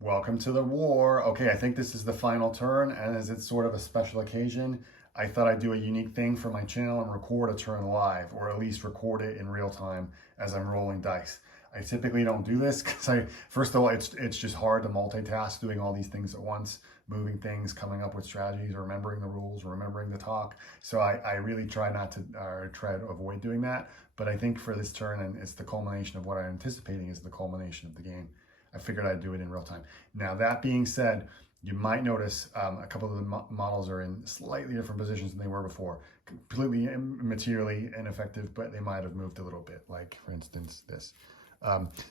Welcome to the war. Okay, I think this is the final turn, and as it's sort of a special occasion, I thought I'd do a unique thing for my channel and record a turn live, or at least record it in real time as I'm rolling dice. I typically don't do this because first of all, it's just hard to multitask doing all these things at once, moving things, coming up with strategies, remembering the rules, remembering to talk. So I really try not to, or try to avoid doing that. But I think for this turn, and it's the culmination of what I'm anticipating is the culmination of the game, I figured I'd do it in real time. Now, that being said, you might notice a couple of the models are in slightly different positions than they were before. Completely materially ineffective, but they might have moved a little bit, like, for instance, this.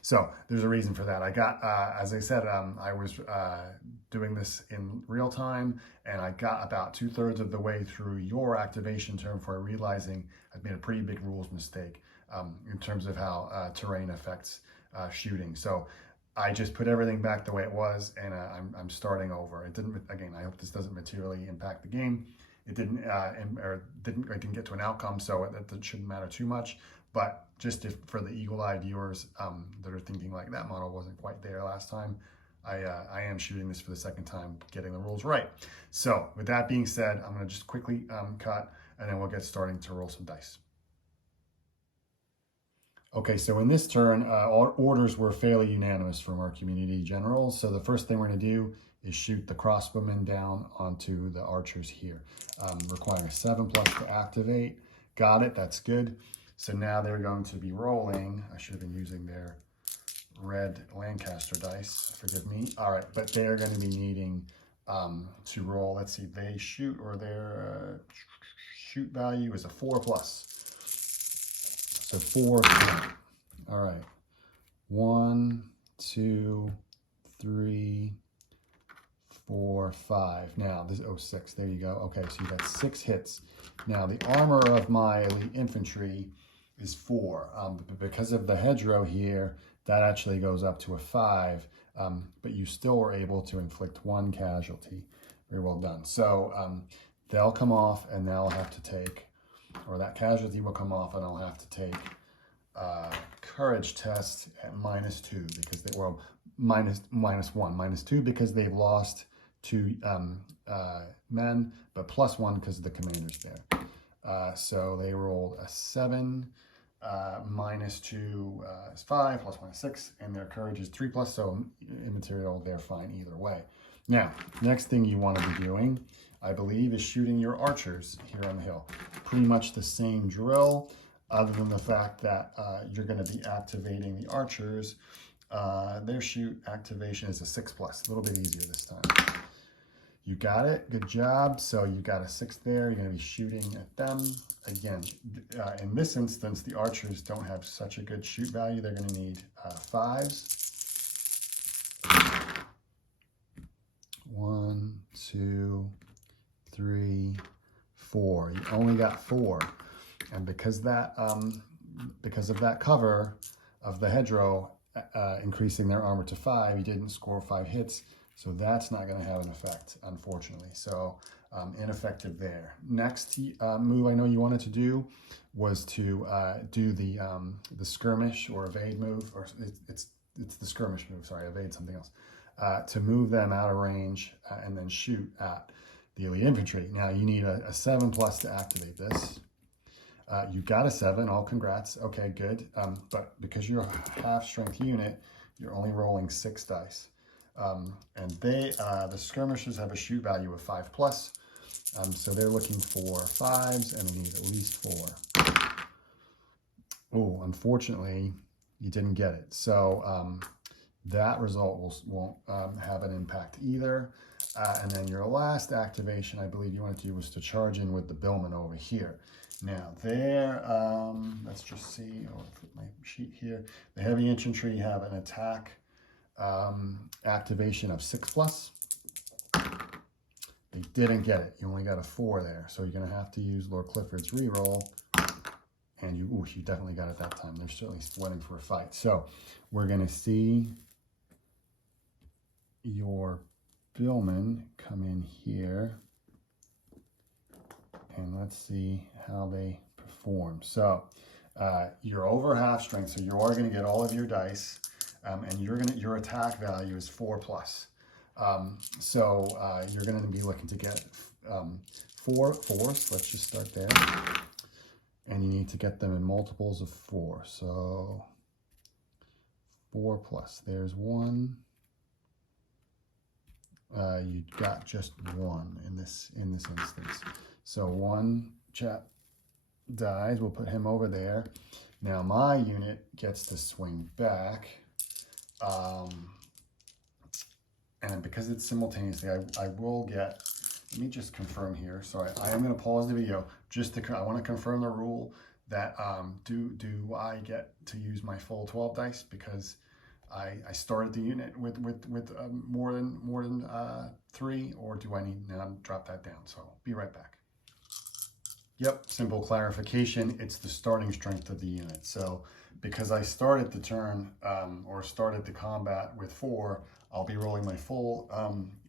So there's a reason for that. I got, as I said, I was doing this in real time, and I got about 2/3 of the way through your activation turn before realizing I'd made a pretty big rules mistake in terms of how terrain affects shooting. So I just put everything back the way it was, and I'm starting over. It didn't, again, I hope this doesn't materially impact the game. It didn't, I didn't get to an outcome, so that shouldn't matter too much. But just for the eagle-eyed viewers that are thinking like that model wasn't quite there last time, I am shooting this for the second time, getting the rules right. So with that being said, I'm gonna just quickly cut, and then we'll get starting to roll some dice. Okay, so in this turn, all orders were fairly unanimous from our community generals. So the first thing we're going to do is shoot the crossbowmen down onto the archers here. Require 7+ to activate. Got it, that's good. So now they're going to be rolling. I should have been using their red Lancaster dice, forgive me. All right, but they're going to be needing to roll. Let's see, they shoot, or their shoot value is a 4+. So 4. All right. 1, 2, 3, 4, 5. Now this 6. There you go. Okay, so you got 6 hits. Now the armor of my elite infantry is 4. But because of the hedgerow here, that actually goes up to a 5. But you still were able to inflict 1 casualty. Very well done. So they'll come off, and they'll have to take, or that casualty will come off, and I'll have to take courage test at -2 because they were -2 because they've lost 2 men, but +1 because the commander's there. So they rolled a 7, -2 is 5, +1 is 6, and their courage is 3+, so immaterial, they're fine either way. Now, next thing you want to be doing, I believe, is shooting your archers here on the hill. Pretty much the same drill, other than the fact that you're going to be activating the archers. Their shoot activation is a 6+, a little bit easier this time. You got it, good job. So you got a 6 there, you're going to be shooting at them. Again, in this instance, the archers don't have such a good shoot value. They're going to need 5s. 1, 2, 3, 4. You only got 4, and because of that cover of the hedgerow increasing their armor to 5, you didn't score 5 hits, so that's not going to have an effect, unfortunately. So ineffective there. Next move I know you wanted to do was to do the skirmish or evade move, or it's the skirmish move. Sorry, evade something else. To move them out of range and then shoot at the elite infantry. Now you need a 7+ to activate this. You got a 7, all congrats. Okay, good. But because you're a half-strength unit, you're only rolling 6 dice. And the skirmishers have a shoot value of 5+. So they're looking for 5s, and they need at least 4. Oh, unfortunately, you didn't get it. So that result won't have an impact either. And then your last activation, I believe you wanted to do, was to charge in with the billman over here. Now there, let's just see, I'll flip my sheet here. The heavy infantry have an attack activation of 6+. They didn't get it. You only got a 4 there. So you're gonna have to use Lord Clifford's reroll. And you definitely got it that time. They're certainly splitting for a fight. So we're gonna see your billmen come in here, and let's see how they perform. So you're over half strength, so you are going to get all of your dice. and your attack value is 4 plus. So you're going to be looking to get 4 fours. Let's just start there. And you need to get them in multiples of 4. So 4 plus. There's 1. You got just 1 in this instance. So 1 chap dies. We'll put him over there. Now my unit gets to swing back. And because it's simultaneously, I will get, let me just confirm here. So I am going to pause the video just to, I want to confirm the rule that do I get to use my full 12 dice because I started the unit with more than 3, or do I need now to drop that down? So be right back. Yep, simple clarification. It's the starting strength of the unit. So because I started the turn or started the combat with 4, I'll be rolling my full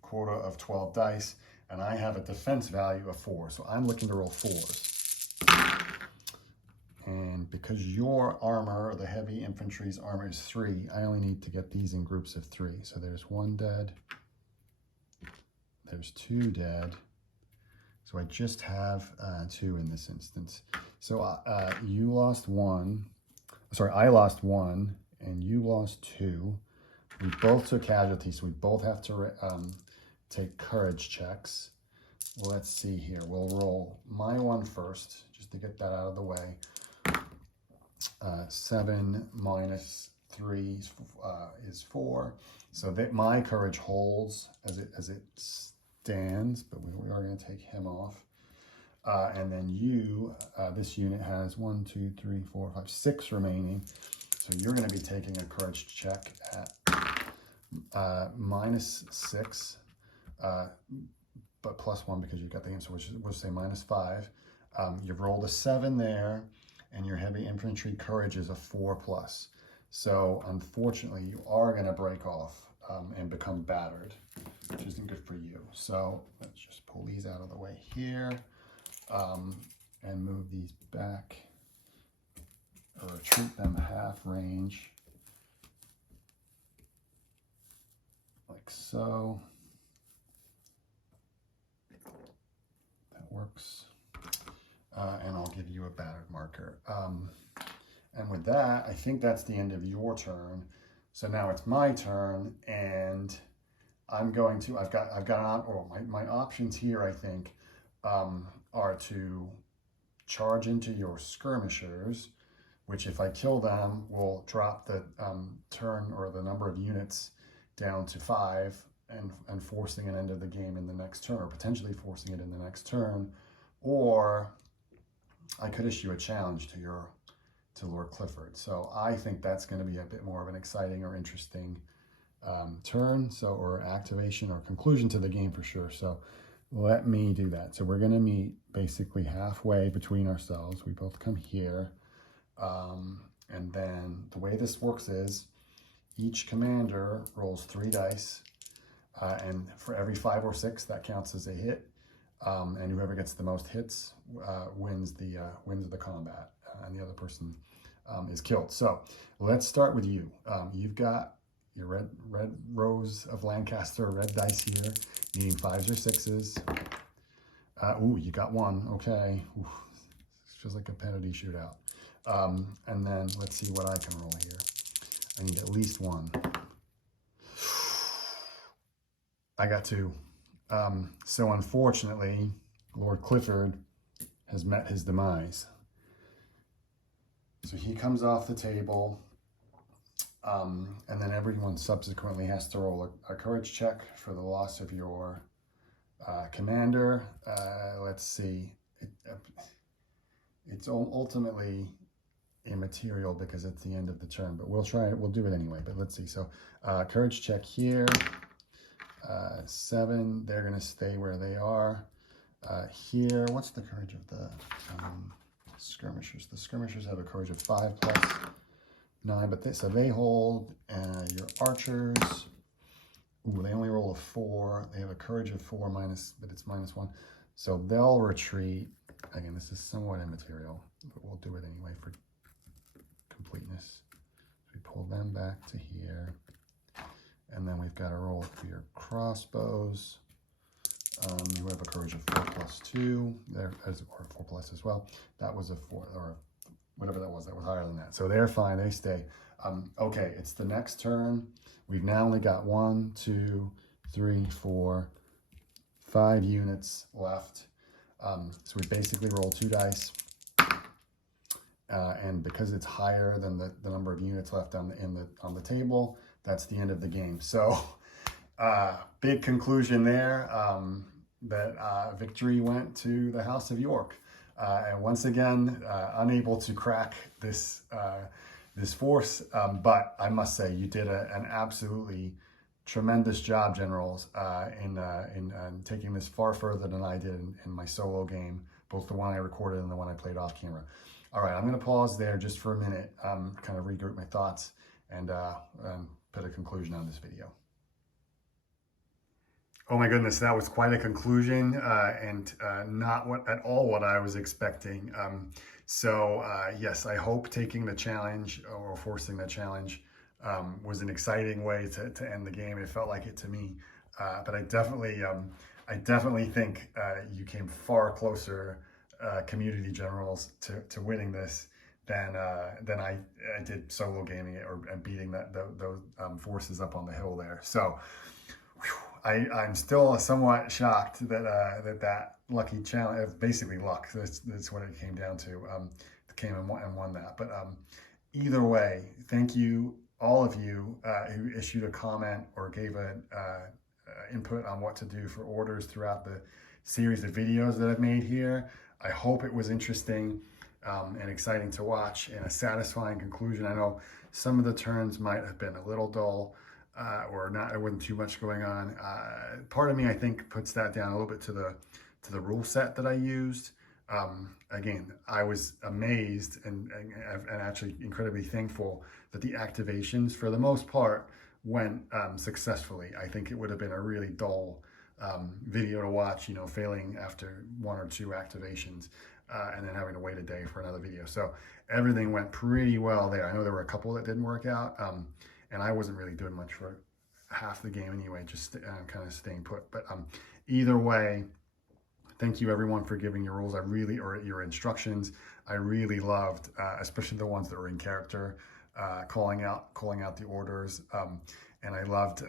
quota of 12 dice, and I have a defense value of 4. So I'm looking to roll 4s. And because your armor, the heavy infantry's armor is 3, I only need to get these in groups of 3. So there's 1 dead. There's 2 dead. So I just have 2 in this instance. So you lost 1. Sorry, I lost 1, and you lost 2. We both took casualties, so we both have to take courage checks. Well, let's see here. We'll roll my one first, just to get that out of the way. 7 minus 3 is 4. So that my courage holds as it stands, but we are going to take him off. And then you, this unit has 1, 2, 3, 4, 5, 6 remaining. So you're going to be taking a courage check at minus 6, but plus 1 because you got the game. So we'll say minus 5. You've rolled a 7 there, and your heavy infantry courage is a 4 plus. So unfortunately, you are going to break off and become battered, which isn't good for you. So let's just pull these out of the way here and move these back, or retreat them half range, like so. That works. And I'll give you a battered marker. And with that, I think that's the end of your turn. So now it's my turn, and I'm going to, I've got my options here, I think, are to charge into your skirmishers, which if I kill them will drop the turn or the number of units down to 5 and forcing an end of the game in the next turn, or potentially forcing it in the next turn. Or I could issue a challenge to Lord Clifford. So I think that's going to be a bit more of an exciting or interesting turn, or activation or conclusion to the game for sure. So let me do that. So we're going to meet basically halfway between ourselves. We both come here. And then the way this works is each commander rolls 3 dice. And for every 5 or 6, that counts as a hit. And whoever gets the most hits wins the combat, and the other person is killed. So let's start with you. You've got your red rows of Lancaster, red dice here, needing 5s or 6s. Ooh, you got 1. Okay. Ooh, this feels like a penalty shootout. And then let's see what I can roll here. I need at least 1. I got 2. So unfortunately, Lord Clifford has met his demise. So he comes off the table, and then everyone subsequently has to roll a courage check for the loss of your commander. Let's see. It's ultimately immaterial because it's the end of the turn, but we'll try it. We'll do it anyway, but let's see. So courage check here. 7, they're going to stay where they are. Here, what's the courage of the skirmishers? The skirmishers have a courage of 5 plus 9, but so they hold. Your archers, ooh, they only roll a 4. They have a courage of 4 minus, but it's minus 1. So they'll retreat. Again, this is somewhat immaterial, but we'll do it anyway for completeness. We pull them back to here. And then we've got to roll for your crossbows. You have a courage of 4+2 there, or 4+ as well. That was a 4, or whatever that was higher than that. So they're fine, they stay. Okay, it's the next turn. We've now only got 1, 2, 3, 4, 5 units left. So we basically roll 2 dice. And because it's higher than the number of units left on the table, that's the end of the game. So big conclusion there, that victory went to the House of York. And once again, unable to crack this force, but I must say you did an absolutely tremendous job, generals, in taking this far further than I did in my solo game, both the one I recorded and the one I played off camera. All right, I'm going to pause there just for a minute, kind of regroup my thoughts, and put a conclusion on this video. Oh my goodness, that was quite a conclusion, and not at all what I was expecting. Yes, I hope taking the challenge or forcing the challenge was an exciting way to end the game. It felt like it to me, but I definitely think you came far closer, community generals, to winning this than I did solo gaming it or beating those forces up on the hill there. So I'm still somewhat shocked that lucky challenge, basically luck, that's what it came down to, came and won that. But either way, thank you, all of you who issued a comment or gave an input on what to do for orders throughout the series of videos that I've made here. I hope it was interesting and exciting to watch, and a satisfying conclusion. I know some of the turns might have been a little dull, or not, there wasn't too much going on. Part of me, I think, puts that down a little bit to the rule set that I used. Again, I was amazed and actually incredibly thankful that the activations, for the most part, went successfully. I think it would have been a really dull video to watch, failing after 1 or 2 activations, and then having to wait a day for another video. So everything went pretty well there. I know there were a couple that didn't work out, and I wasn't really doing much for half the game anyway, just kind of staying put. But either way, thank you everyone for giving your rules. or your instructions. I really loved, especially the ones that were in character, calling out the orders. And I loved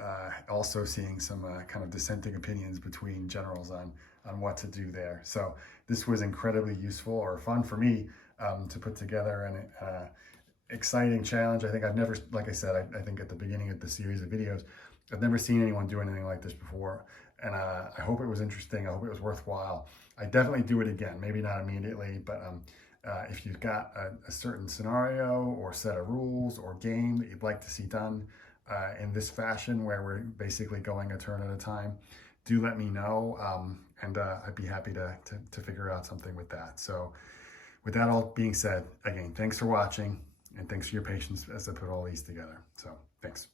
also seeing some kind of dissenting opinions between generals on what to do there. So this was incredibly useful or fun for me to put together an exciting challenge. I think I've never, like I said, I think at the beginning of the series of videos, I've never seen anyone do anything like this before. And I hope it was interesting. I hope it was worthwhile. I definitely do it again, maybe not immediately, but if you've got a certain scenario or set of rules or game that you'd like to see done in this fashion, where we're basically going a turn at a time, do let me know, and I'd be happy to figure out something with that. So with that all being said, again, thanks for watching, and thanks for your patience as I put all these together. So thanks.